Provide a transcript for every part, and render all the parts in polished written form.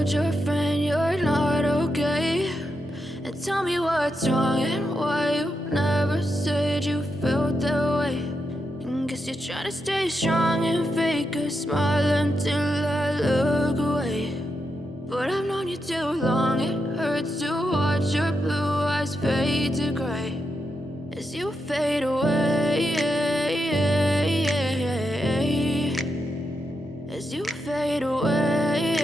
told your friend you're not okay? And tell me what's wrong and why you never said you felt that way. And guess you're trying to stay strong and fake a smile until I look away. But I've known you too long, it hurts to watch your blue eyes fade to gray as you fade away, as you fade away.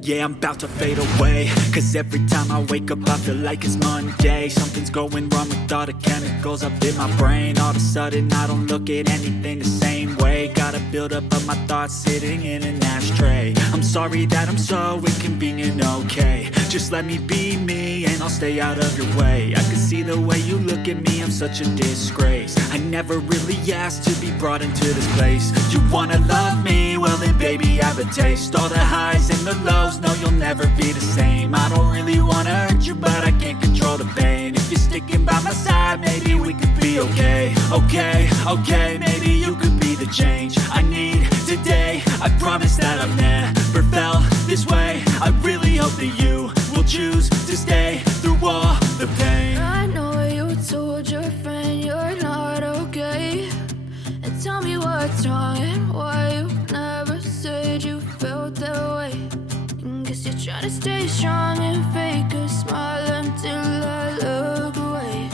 Yeah, I'm about to fade away, cause every time I wake up I feel like it's Monday. Something's going wrong with all the chemicals up in my brain. All of a sudden I don't look at anything the same way. Gotta build up of my thoughts sitting in an ashtray. I'm sorry that I'm so inconvenient, okay? Just let me be me and I'll stay out of your way. I can see the way you look at me, I'm such a disgrace. I never really asked to be brought into this place. You wanna love me? Well then baby have a taste. All the highs and the lows, no you'll never be the same. I don't really wanna hurt you but I can't control the pain. If you're sticking by my side maybe we could be okay. Okay, maybe you could be the change I need today. I promise that I've never felt this way. I really hope that you will choose to stay through all the pain. I know you told your friend you're not okay. And tell me what's wrong and why you never said you felt that way. And guess you're trying to stay strong and fake a smile until I look away.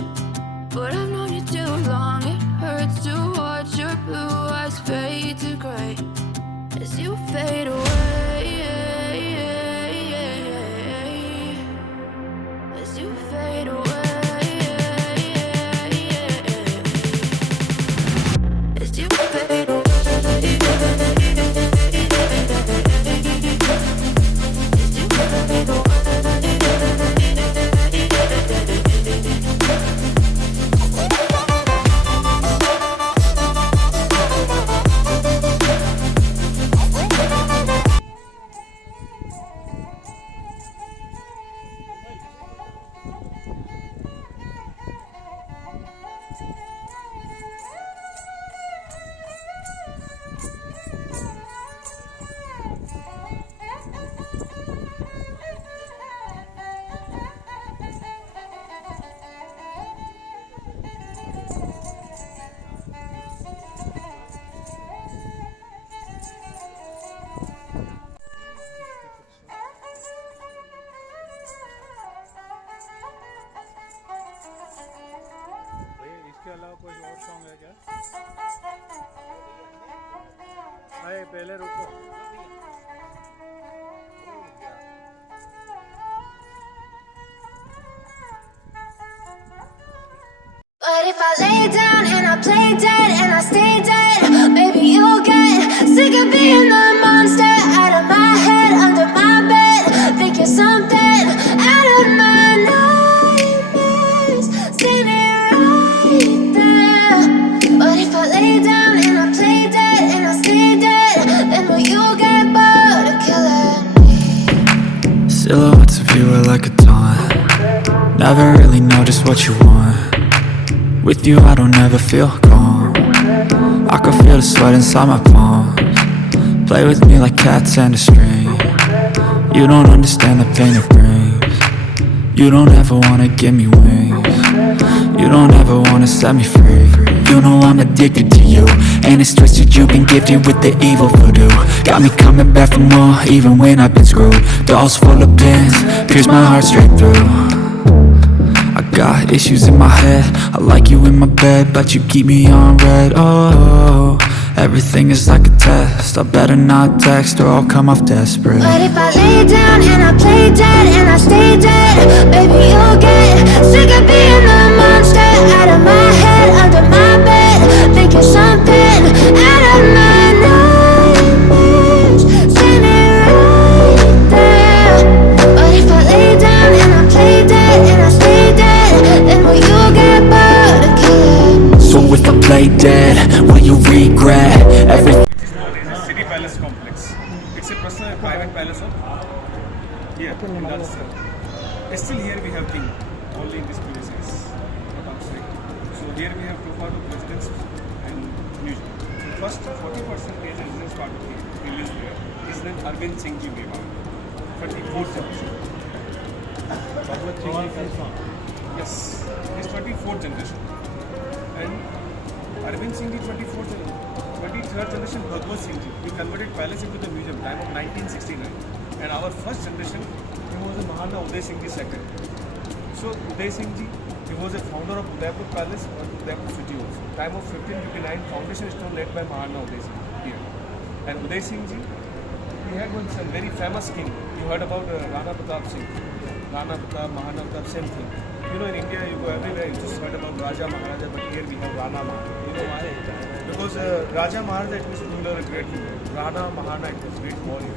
But I've known you too long, it hurts to watch your blue eyes fade to gray as you fade away, as you fade away. As you fade away. इसके अलावा कोई और song है क्या? भाई पहले रुको. But if I lay down and I play dead and I stay dead, maybe you'll get sick of being the monster out of my head, under my bed. Think you're something out of my nightmares, standing right there. But if I lay down and I play dead and I stay dead, then will you get bored of killing me? Silhouettes of you are like a taunt. Never really know just what you want. With you I don't ever feel calm. I can feel the sweat inside my palms. Play with me like cats and a string. You don't understand the pain it brings. You don't ever wanna give me wings. You don't ever wanna set me free. You know I'm addicted to you, and it's twisted, you've been gifted with the evil voodoo. Got me coming back for more, even when I've been screwed. Dolls full of pins, pierce my heart straight through. I got issues in my head, I like you in my bed, but you keep me on red. Oh, everything is like a test, I better not text or I'll come off desperate. But if I lay down and I play dead and I stay dead, baby you'll get sick of being the monster out of my head, under my bed. Think you're something out of my nightmares, standing right there. But if I lay down and I play dead and I stay dead, then will you get bored of killing? So if I play dead, will you regret everything? City Palace complex. It's a personal private palace of here in Rajasthan. Still here we have king. Only in this place is not outside. So here we have two part of residence and museum. first 40% residence part of the village there is named Arvind Singh Ji Mewar, 24th generation. Yes, he's 24th generation. And Arvind Singh Ji 24th generation. 23rd generation Bhagwat Singh Ji. We converted palace into the museum time of 1969. And our first generation, he was a Maharana Udai Singh II. So Udai Singh Ji, he was a founder of Udaipur Palace and Udaipur city also. Time of 1559, foundation stone laid by Maharana Udai Singh here. And Udai Singh Ji, he had one son, very famous king. You heard about Rana Pratap Singh. Rana Pratap, Maharana Pratap, same thing. You know, in India, you go everywhere, you just heard about Raja Maharaja, but here we have Rana Maharaja. You know why? Because Raja Maharaja, it was a ruler, a great ruler. Rana Maharaja, it was great warrior.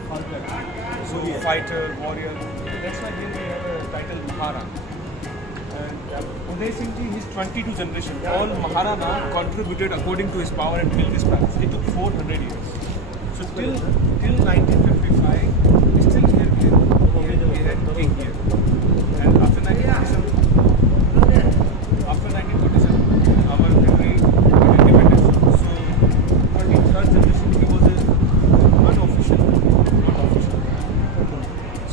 So, fighter, warrior. That's why here we have a title Maharana. And Udai Singh Ji, his 22 generation, all Maharana contributed according to his power and built this palace. It took 400 years. So till 1955, still here we had king here. And after 1947, our country got independence. So 23rd generation, he was unofficial, not official.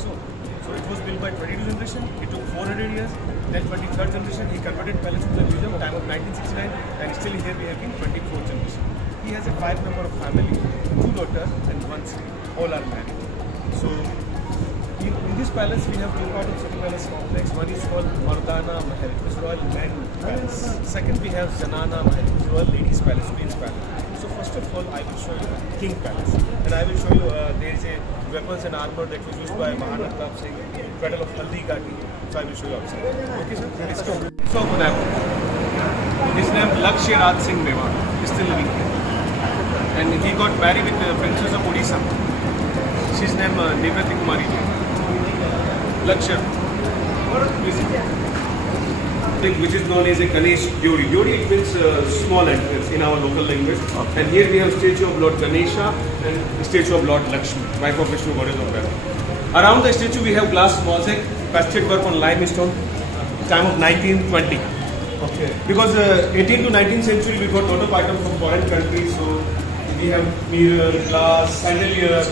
So it was built by 22 generation. It took 400 years. Then 23rd generation, he converted palace to the museum time of 1969, and still here we have been 24th generation. He has a 5-member family, 2 daughters and 1 son. All are married. So in this palace we have 2 parts of city palace complex. One is called Mardana Mahal, which is Royal Man Palace. Second we have Zanana Mahal, which is Royal Ladies Palace, Queen's Palace. So first of all I will show you King Palace, and I will show you there is a weapons and armor that was used by Maharana Pratap Singh, Battle of Haldi Ghati. So I will show you outside. Okay sir? Let's go. So Udaipur. His name Lakshya Raj Singh Mewar. He is still living here. And he got married with the Princess of Odisha. She's named Nivrati Kumari. Lakshya. Which is known as a Ganesh Gyori. Gyori it means small entrance in our local language. Okay. And here we have statue of Lord Ganesha and statue of Lord Lakshmi, wife of Vishnu, goddess of wealth. Around the statue we have glass mosaic, pasted work on limestone, time of 1920. Okay. Because 18th to 19th century we got a lot of items from foreign countries, so we have mirror, glass, chandelier.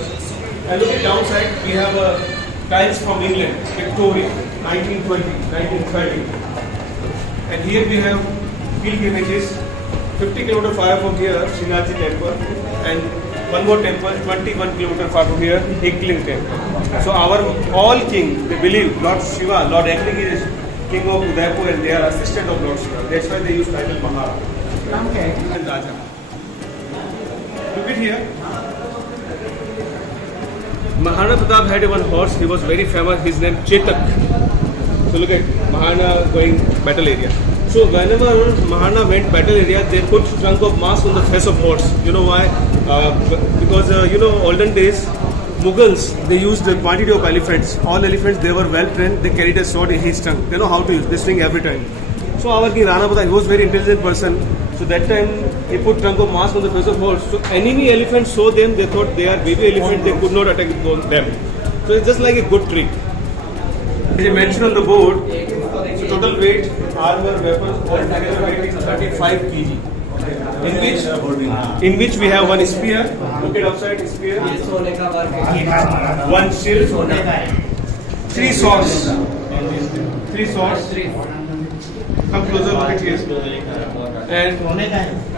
And look at downside, we have tiles from England, Victoria, 1920, 1930. And here we have pilgrimages, 50 km far from here, Srinathji temple, and one more temple, 21 km far from here, Ekling temple. So our all king, they believe Lord Shiva, Lord Agni is king of Udaipur and they are assistant of Lord Shiva. That's why they use title Maharana. Okay. And Raja. Look at here. Maharana Pratap had one horse, he was very famous, his name Chittorgarh. So look at Maharana going battle area. So whenever Maharana went battle area, they put trunk of mask on the face of horse. You know why? Because you know, olden days, Mughals, they used the quantity of elephants. All elephants, they were well trained, they carried a sword in his tongue. They know how to use this thing every time. So our king Rana Pratap, he was a very intelligent person. So that time, he put trunk of mask on the face of horse. So enemy elephants saw them, they thought they are baby elephants, they could not attack them. So it's just like a good trick. As I mentioned on the board, so total weight, armor, weapons, all together weight is 35 kg. In which we have one spear, look at outside spear, one shield, 3 swords, 3 swords, come closer, look at here. And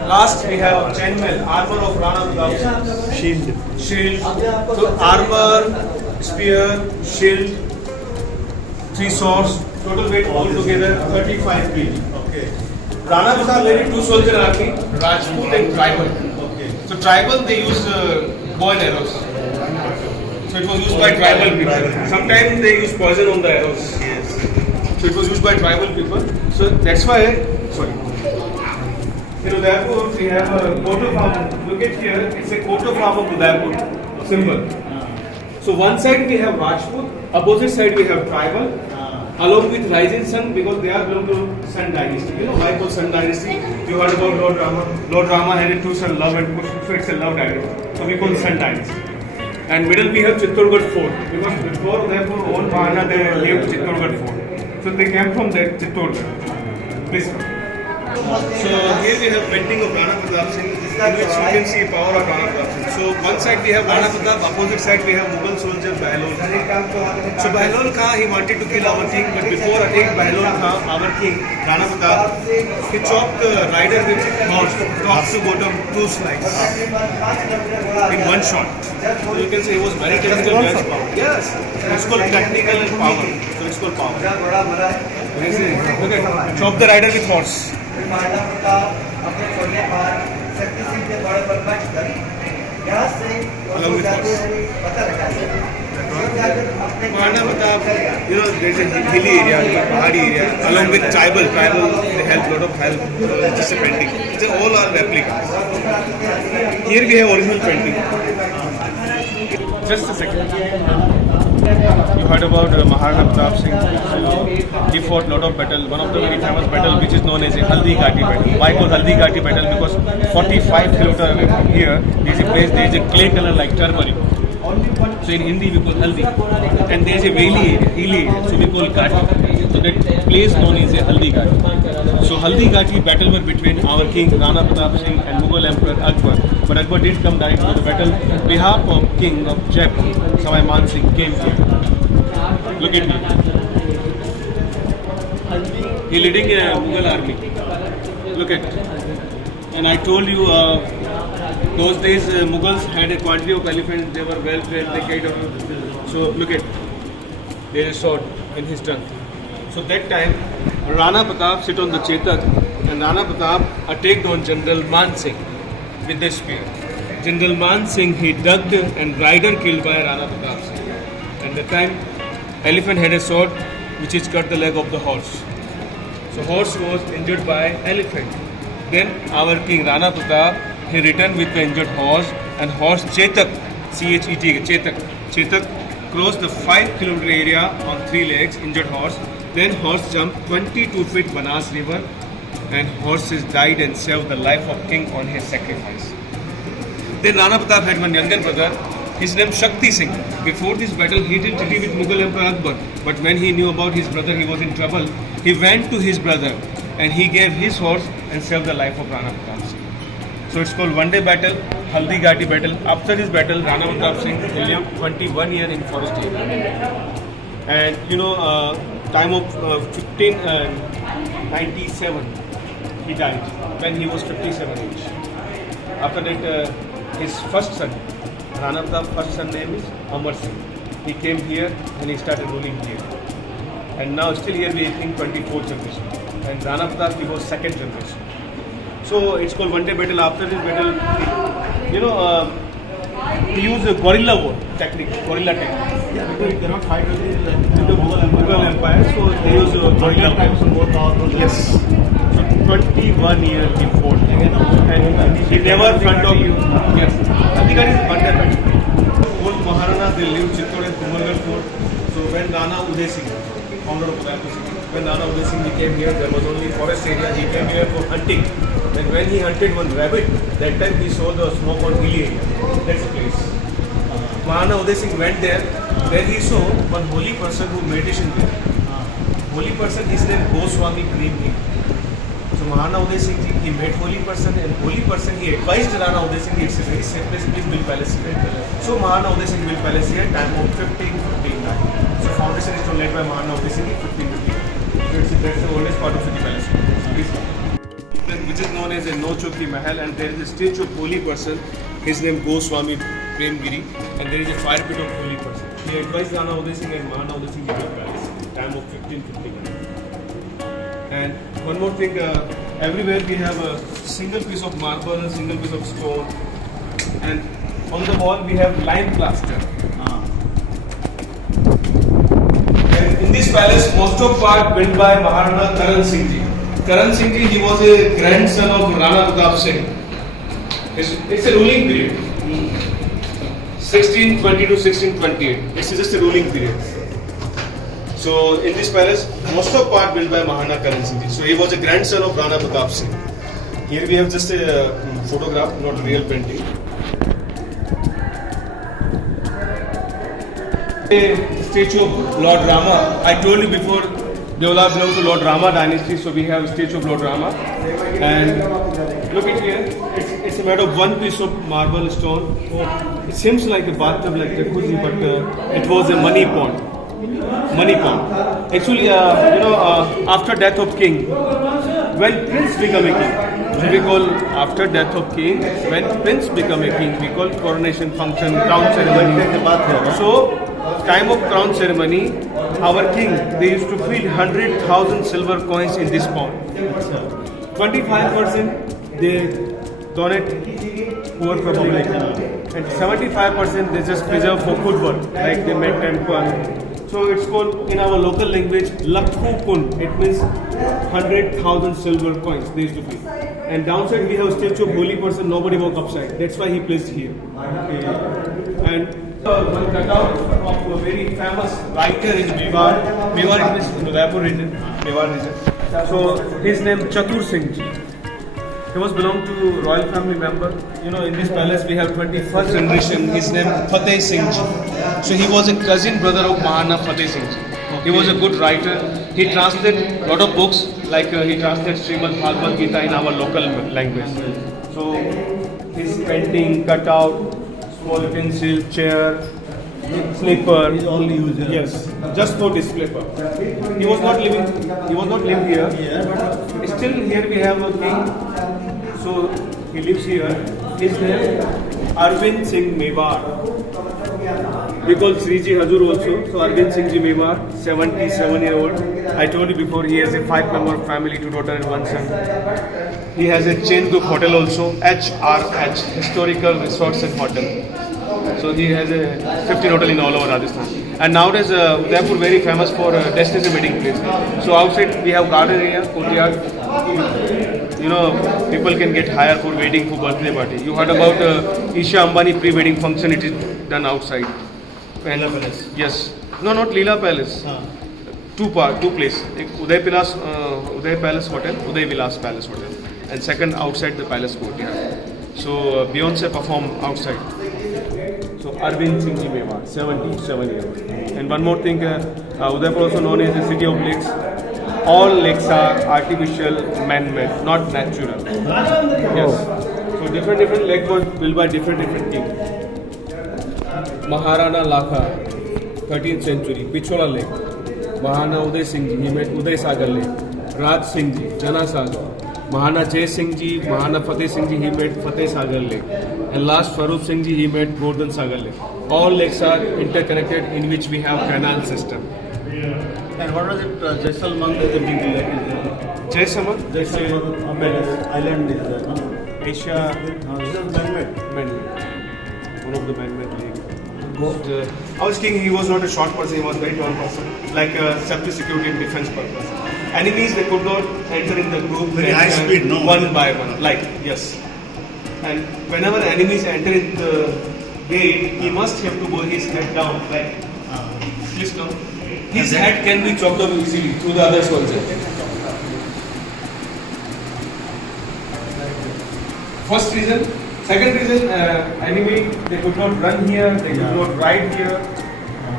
last we have chainmail, armor of Rana Pratap, shield, so armor, spear, shield, 3 swords, total weight all together 35 kg. Okay. Rana Pratap led 2 soldier army, Rajput and tribal. Okay. So tribal they use bow and arrows. So it was used by tribal people. Sometimes they use poison on the arrows. Yes. So it was used by tribal people. So that's why, sorry. In Udaipur we have a coat of arms. Look at here, it's a coat of arms of Udaipur symbol. So one side we have Rajput, opposite side we have tribal, along with rising sun because they are belong to Sun dynasty. You know why called Sun dynasty? You heard about Lord Rama. Lord Rama had 2 sons, Love and Kush, so it's a love dynasty. So we call Sun dynasty. And middle we have Chittorgarh fort because before Udaipur own Maharana they lived Chittorgarh fort. So they came from that Chittorgarh. Please come. So here we have painting of Rana Pratap Singh, in which you can see power of Rana Pratap Singh. So one side we have Rana Pratap, opposite side we have Mughal soldier Bahlol Khan. So Bahlol Khan, he wanted to kill our king, but before attacking Bahlol Khan, our king Rana Pratap, he chopped the rider with horse, top to bottom, 2 slices in one shot. So you can say he was very technical, very power. Yes, it's called technical and power. So it's called power. Okay, chop the rider with horse. Along with horse. Maharana Pratap, you know, there's a hilly area, pahadi area, along with tribal, they help, lot of help, just a painting. It's all are replicas. Here we have original painting. Just a second. You heard about Maharana Pratap Singh. So he fought lot of battle. One of the very famous battle, which is known as a Haldi Ghati battle. Why called Haldi Ghati battle? Because 45 kilometers away from here, there is a place, there is a clay color like turmeric. So in Hindi we call Haldi. And there is a hilly area, so we call Ghati. So that place known as a Haldi Ghati. So Haldi Ghati battle were between our king Rana Pratap Singh and Mughal Emperor Akbar. But Akbar did come direct to the battle. Behalf of King of Jaipur, Savai Man Singh came here. Look at me. He leading a Mughal army. Look at. And I told you, those days Mughals had a quantity of elephants. They were well trained. They carried out. So look at. There is a sword in his trunk. So that time, Rana Pratap sit on the Chetak, and Rana Pratap attacked on General Man Singh with the spear. General Man Singh, he ducked and rider killed by Rana Pratap Singh. And that time, elephant had a sword which is cut the leg of the horse. So horse was injured by elephant. Then our king Rana Pratap, he returned with the injured horse, and horse Chetak, C-H-E-T, Chetak crossed the 5 kilometer area on 3 legs, injured horse. Then horse jumped 22 feet Banas river, and horses died and saved the life of king on his sacrifice. Then Rana Pratap had one younger brother, his name Shakti Singh. Before this battle, he did treaty with Mughal Emperor Akbar. But when he knew about his brother, he was in trouble. He went to his brother and he gave his horse and saved the life of Rana Pratap Singh. So it's called one day battle, Haldi Ghati battle. After this battle, Rana Pratap Singh lived 21 years in forest area. And you know, time of 1597, he died when he was 57 age. After that, his first son, Rana Pratap's first son name is Amar Singh. He came here and he started ruling here. And now still here we are in 24th generation. And Rana Pratap, he was second generation. So it's called one day battle. After this battle, you know, he used a guerrilla war technique, guerrilla technique. Yeah, because you cannot fight with the Mughal Empire, so they use guerrilla war. Yes. So 21 years he fought. And he never front of you. Yes. Adhikari is one day battle. Both Maharanas, they lived Chittorgarh and Thar Fort. So when Rana Udai Singh, founder of Udayapur, when Rana Udai Singh came here, there was only forest area. He came here for hunting. And when he hunted one rabbit, that time he saw the smoke on hilly area. That's the place. Maharana Udai Singh went there. There he saw one holy person who meditation there. Holy person, his name Goswami Prem King. So Maharana Udai Singh ji, he met holy person, and holy person he advised Rana Udai Singh, it's a very safe place, please build palace here. So Maharana Udai Singh built palace here, time of 1559. So foundation is led by Maharana Udai Singh in 1559. So that's the oldest part of the palace. Which is known as a No Choki Mahal, and there is a statue of holy person, his name Goswami Premgiri, and there is a fire pit of holy person. He advised Rana Udai Singh and Maharana Udai Singh to build palace, time of 1559. And one more thing, everywhere we have a single piece of marble, a single piece of stone, and on the wall we have lime plaster. And in this palace, most of part built by Maharana Karan Singh ji. Karan Singh ji, he was a grandson of Rana Pratap Singh. It's a ruling period. 1620 to 1628. This is just a ruling period. So in this palace, most of part built by Maharana Karan Singh ji. So he was a grandson of Rana Pratap Singh. Here we have just a photograph, not a real painting. A statue of Lord Rama. I told you before, Deola belongs to Lord Rama dynasty, so we have a statue of Lord Rama. And look at here, it's made of one piece of marble stone. It seems like a bathtub like jacuzzi, but it was a money pond. Money pond. Actually, after death of king, when prince become a king, so we call after death of king, when prince become a king, we call coronation function, crown ceremony. So, time of crown ceremony, our king, they used to feed 100,000 silver coins in this pond. 25% they donate poor public, and 75% they just preserve for good work, like they make temple. So it's called in our local language Lakhu Kun. It means 100,000 silver coins they used to feed. And downside we have statue of holy person. Nobody walk upside. That's why he placed here. And one cutout of a very famous writer in Mewar. Mewar is in Udaipur region. Mewar region. So his name Chatur Singh Ji. He was belong to royal family member. In this palace we have 21st generation. His name Fateh Singh Ji. So he was a cousin brother of Maharana Pratap Singh Ji. He was a good writer. He translated a lot of books, like he translated Srimad Bhagavad Gita in our local language. So his painting, cutout, small utensil, chair, slipper. He's only used. Yes, just for display purpose. He was not living here. But still here we have a king. So he lives here. His name Arvind Singh Mewar. We call Sriji Hazur also. So Arvind Singh Ji Mewar, 77-year-old. I told you before, he has a 5-member family, 2 daughters and 1 son. He has a chain group hotel also, HRH, Historical Resorts and Hotel. So he has a 50 hotel in all over Rajasthan. And nowadays Udaipur very famous for destination wedding place. So outside we have garden area, courtyard. People can get hired for wedding, for birthday party. You heard about Isha Ambani pre-wedding function, it is done outside. Leela Palace. Yes. No, not Leela Palace. Two places. Udai Palace Hotel, Udai Vilas Palace Hotel. And second outside the palace courtyard. So Beyonce perform outside. So Arvind Singh Ji Mewar, 77-year-old. And one more thing, Udaipur also known as the city of lakes. All lakes are artificial, man-made, not natural. Yes. So different lakes were built by different kings. Maharana Lakha, 13th century, Pichola Lake. Maharana Udai Singh Ji, he made Udai Sagar Lake. Raj Singh Ji, Jana Sagar. Maharana Jai Singh Ji, Maharana Fateh Singh Ji, he made Fateh Sagar Lake. And last Farooq Singh Ji, he made Gordon Sagar Lake. All lakes are interconnected, in which we have canal system. And what was it? Jaisalmand is a big lake. Jaisalmand? Jaisalmand island is there, no? Asia. This is man-made. Man-made. One of the man-made lakes. Our king, he was not a short person, he was a very tall person. Like safety, security and defense purpose. Enemies, they could not enter in the group. Very high speed, no? One by one. Like, yes. And whenever enemies enter in the gate, he must have to go his head down. Like, please down. His head can be chopped off easily through the other soldier. First reason. Second reason, enemy, they could not run here, they could not ride here.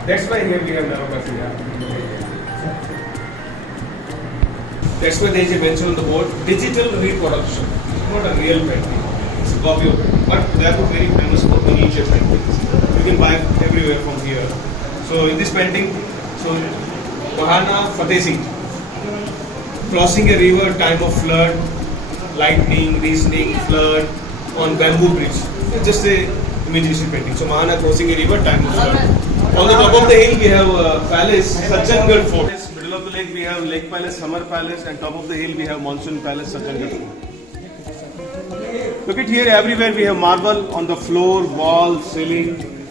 That's why here we have democracy. That's why there is a mention on the board, digital reproduction. It's not a real painting. It's a copy of it. But they are very famous for miniature paintings. You can buy everywhere from here. So in this painting, Maharana Fateh Singh crossing a river, time of flood, lightning, reasoning, flood, on bamboo bridge. It's just a imagination painting. So Maharana crossing a river, time of flood. On the top of the hill we have a palace, Sajjangarh Fort. Middle of the lake we have Lake Palace, Summer Palace, and top of the hill we have Monsoon Palace, Sajjangarh Fort. Look at here, everywhere we have marble on the floor, wall, ceiling.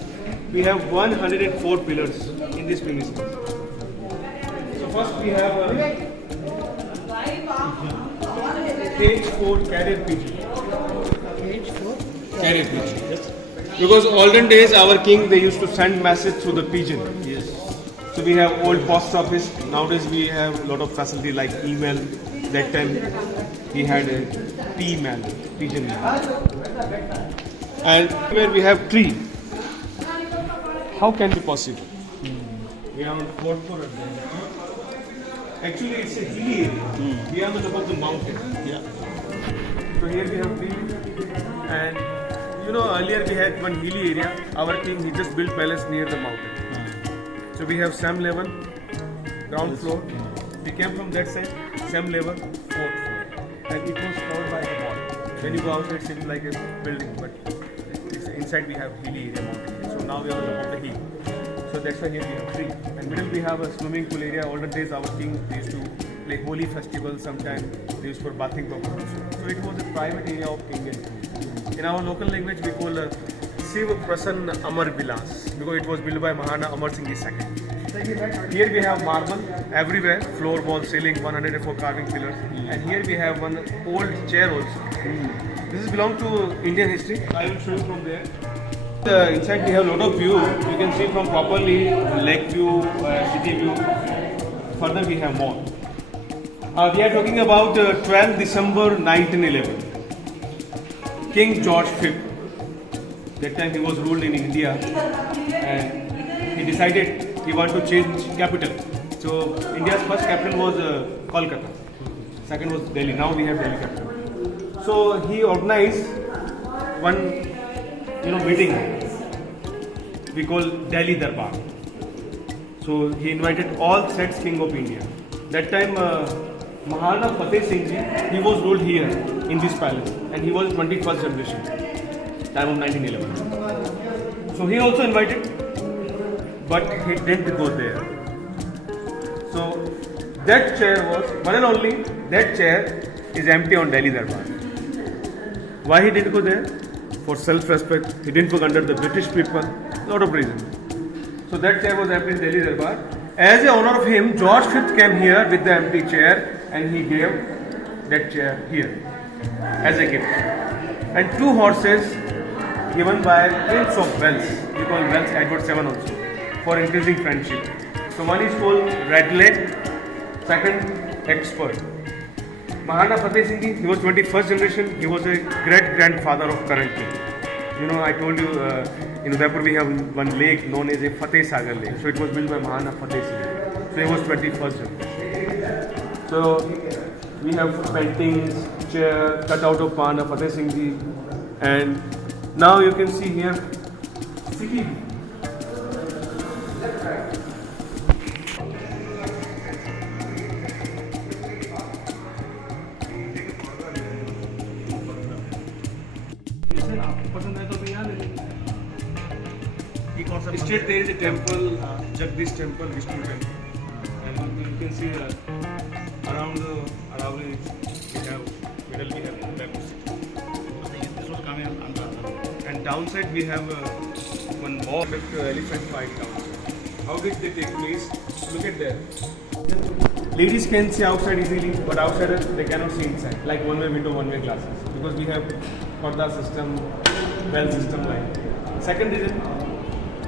We have 104 pillars in this premises. So first we have cage 4 carrier pigeon. Carrier pigeon. Yes. Because olden days our king, they used to send message through the pigeon. Yes. So we have old post office. Nowadays we have a lot of facility like email. That time we had a P-mail, pigeon mail. And where we have tree. How can it be possible? We have 4 floor. Actually, it's a hilly area. We are on the top of the mountain. Yeah. So here we have green, and you know earlier we had one hilly area. Our king he just built palace near the mountain. So we have same level, ground floor. We came from that side, same level, fourth floor, and it was covered by a wall. When you go outside, it seems like a building, but it's inside we have hilly area mountain. So now we are on top of the hill. So that's why here we have tree. And middle we have a swimming pool area. Olden days our king used to play holy festival. Sometimes they used for bathing purposes. So it was a private area of Indian king. In our local language we call Shiv Prasanna Amar Vilas because it was built by Maharana Amar Singh II. Here we have marble everywhere, floor, wall, ceiling, 104 carving pillars. And here we have one old chair also. This is belong to Indian history. I will show you from there. Inside we have a lot of view. You can see from properly lake view, city view. Further we have more. We are talking about 12 December 1911. King George V. That time he was ruled in India and he decided he wanted to change capital. So India's first capital was Kolkata. Second was Delhi. Now we have Delhi capital. So he organized one meeting we call Delhi Darbar. So he invited all sets king of India. That time Maharana Pratap Singh he was ruled here in this palace and he was 21st generation, time of 1911. So he also invited, but he didn't go there. So that chair was, one and only, that chair is empty on Delhi Darbar. Why he didn't go there? For self-respect, he didn't work under the British people, lot of reasons. So that chair was empty in Delhi Darbar. As a honor of him, George V came here with the empty chair and he gave that chair here as a gift. And 2 horses given by Prince of Wales, we call Wales Edward VII also, for increasing friendship. So one is called Red Leg, second Expert. Maharana Pratap Singh, he was 21st generation, he was a great-grandfather of current king. You know, I told you in Udaipur we have one lake known as a Fateh Sagar lake. So it was built by Maharana Pratap Singh. So he was 21st generation. So we have paintings, chair cut out of Maharana Pratap Singh. And now you can see here city. Straight there is a temple, Jagdish temple, Vishnu temple, and you can see around the Aravali Range we have middle we have bamboo city. This was coming under. And downside we have one war with elephant fight downside. How did they take place? Look at there. Ladies can see outside easily, but outside they cannot see inside. Like one-way window, one-way glasses, because we have parda system, bell system like. Second reason.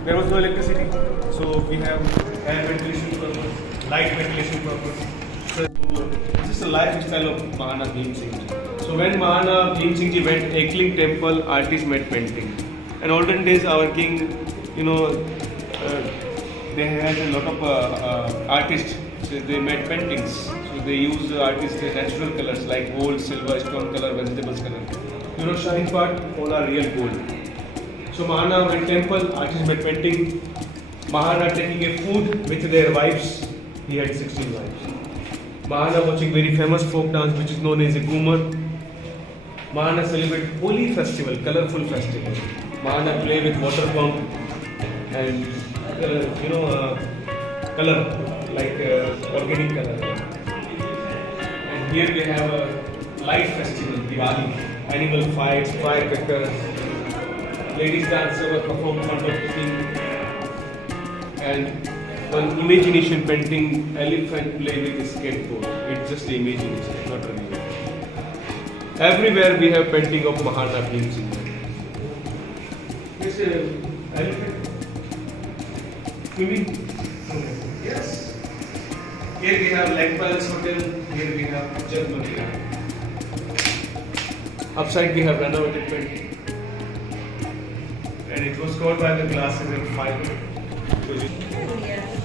There was no electricity, so we have air ventilation purpose, light ventilation purpose. So this is the lifestyle of Maharana Bhim Singh Ji. So when Maharana Bhim Singh Ji went Ekling temple, artists made painting. And olden days our king, they had a lot of artists. So they made paintings. So they used artists natural colors like gold, silver, stone color, vegetables color. Shine part, all are real gold. So Maharana went temple, artists made painting. Maharana taking a food with their wives. He had 16 wives. Maharana watching very famous folk dance which is known as a Ghumar. Maharana celebrate holy festival, colorful festival. Maharana play with water pump and color like organic color. And here we have a light festival, Diwali, animal fights, firecrackers. Ladies dancer performed in front of the king, and one imagination painting, elephant play with a skateboard. It's just the imagination, not real. Everywhere we have painting of Maharana Bhim Singh. This elephant swimming. Yes. Here we have Lake Palace Hotel. Here we have Jaisalmand. Upside we have renovated painting. And it was covered by the glasses and fiber.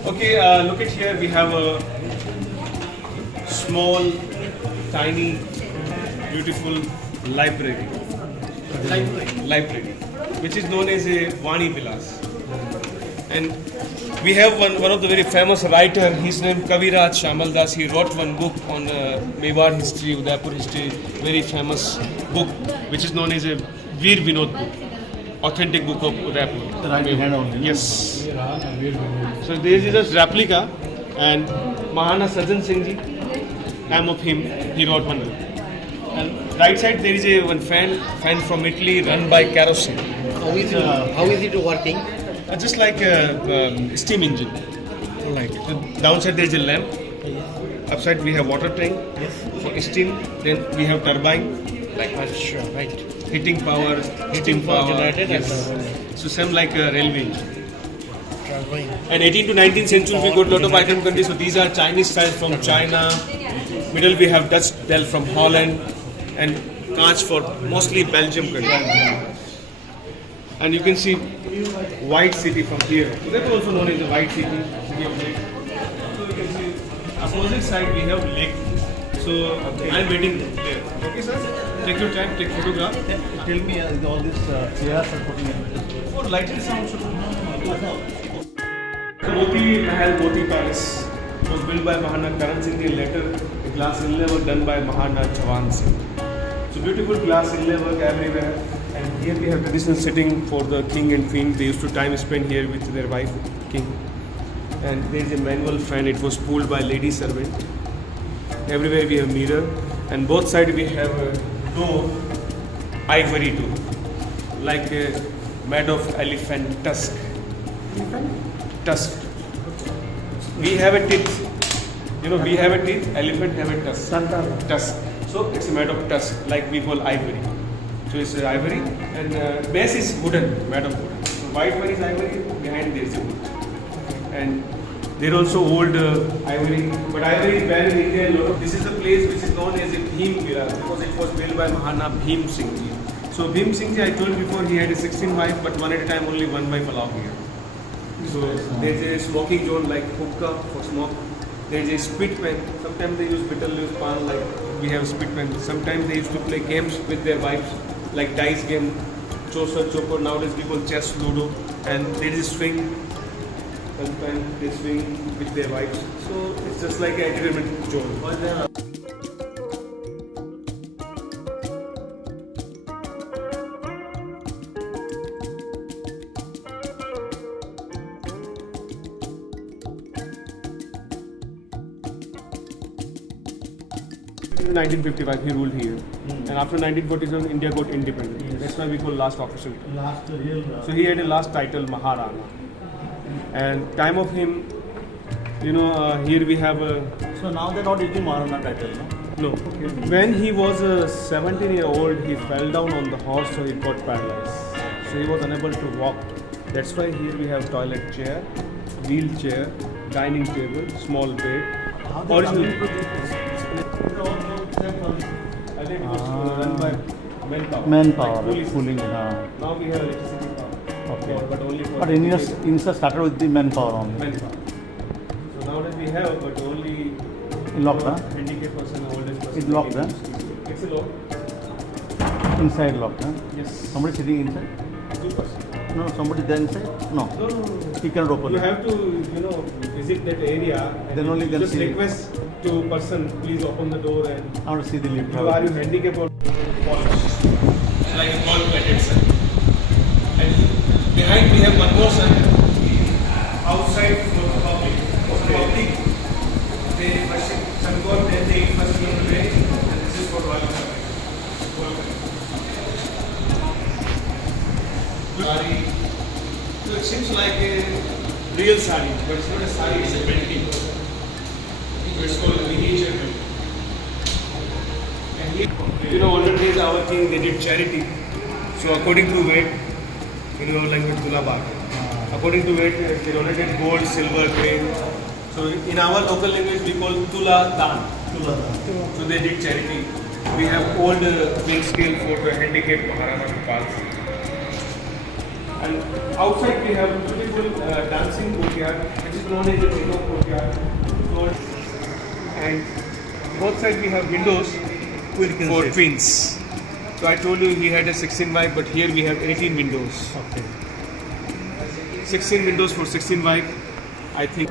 Okay, look at here, we have small, tiny, beautiful library. Library, which is known as a Vani Vilas. And we have one of the very famous writer, his name Kaviraj Shamaldas. He wrote one book on Mewar history, Udaipur history, very famous book, which is known as a Veer Vinod book, authentic book of Udaipur. The right hand only. Yes. So there is a replica, and Maharana Pratap Singh Ji, time of him, he wrote one book. And right side there is a one fan from Italy run by kerosene. How is it working? Just like a steam engine. Right. So downside there is a lamp. Upside we have water tank for steam. Then we have turbine, like Sure, right. heating power, steam power. Generated and Yes. So same like a railway engine. turbine. And 18th to 19th century we got lot of item countries. So these are Chinese styles from China. Middle we have Dutch style from Holland, and Kaach for mostly Belgium country. And you can see White City from here. That also known as the White City, City of Lake. So you can see opposite side we have lake. So I'm waiting there. Okay, sir. Take your time, take photograph. Tell me all these chairs are putting in. For lighted sound should. Moti Mahal, Moti Palace was built by Maharana Karan Singh. Later, the glass inlay was done by Maharana Chavan Singh. So beautiful glass inlay work everywhere. And here we have traditional setting for the king and queen. They used to time spend here with their wife, king. And there is a manual fan. It was pulled by lady servant. Everywhere we have mirror, and both sides we have a door, ivory door, like made of elephant tusk. Tusk. We have a teeth. You know, we have a teeth. Elephant have a tusk. Tusk. So it's made of tusk, like we call ivory. So it's ivory, and base is wooden, made of wood. So white one is ivory. Behind there is a wood, and there also old ivory, but ivory is banned in India. This is the place which is known as a Bhim Villa because it was built by Maharana Bhim Singh Ji. So Bhim Singh Ji, I told before, he had a 16 wives, but one at a time only one wife allowed here. So there is a smoking zone like hookah for smoke. There is a spit pen. Sometimes they use bitter leaves pan, like we have spit pen. Sometimes they used to play games with their wives, like dice game, chosa, choco. Nowadays we call chess, ludo, and there is a swing. Sometimes they swing with their wives. So it's just like an entertainment zone. In 1955 he ruled here, and after 1947 India got independent. That's why we call last official. So he had a last title Maharana, and time of him, you know, here we have a. So now they're not using Maharana title, no? No. When he was 17-year-old, he fell down on the horse, so he got paralyzed. So he was unable to walk. That's why here we have toilet chair, wheelchair, dining table, small bed. Original. I think it was run by manpower. Manpower, Like cooling. Now we have electricity power. Okay. But only for But India started with the manpower only. manpower. So nowadays we have, but only Locked, huh? handicapped person, oldest person. It's locked, can huh? use it. It's a lock. Inside locked, huh? Yes. Somebody sitting inside? 2%. No, somebody there inside? No. No. He cannot open You it. have to, visit that area. And Then only you they'll just see. request to person, please open the door and. I want to see the lift. Are you handicapped or polished? Like a gold-plated sun. And behind we have one more sun. Outside for the public. Public, they worship sun god, then they eat first meal today, and this is for royal family. Sari. So it seems like a real sari, but it's not a sari, it's a painting. So it's called a miniature painting. And older days our king, they did charity. So according to weight, language Tula Bag. According to weight, they donated gold, silver, grain. So in our local language, we call Tula Dan. So they did charity. We have old weight scale for the handicapped Maharana Pratap. And outside we have beautiful dancing courtyard, which is known as the Tino courtyard. And both sides we have windows for twins. So I told you he had a 16 wide, but here we have 18 windows. Okay. 16 windows for 16 wide. I think.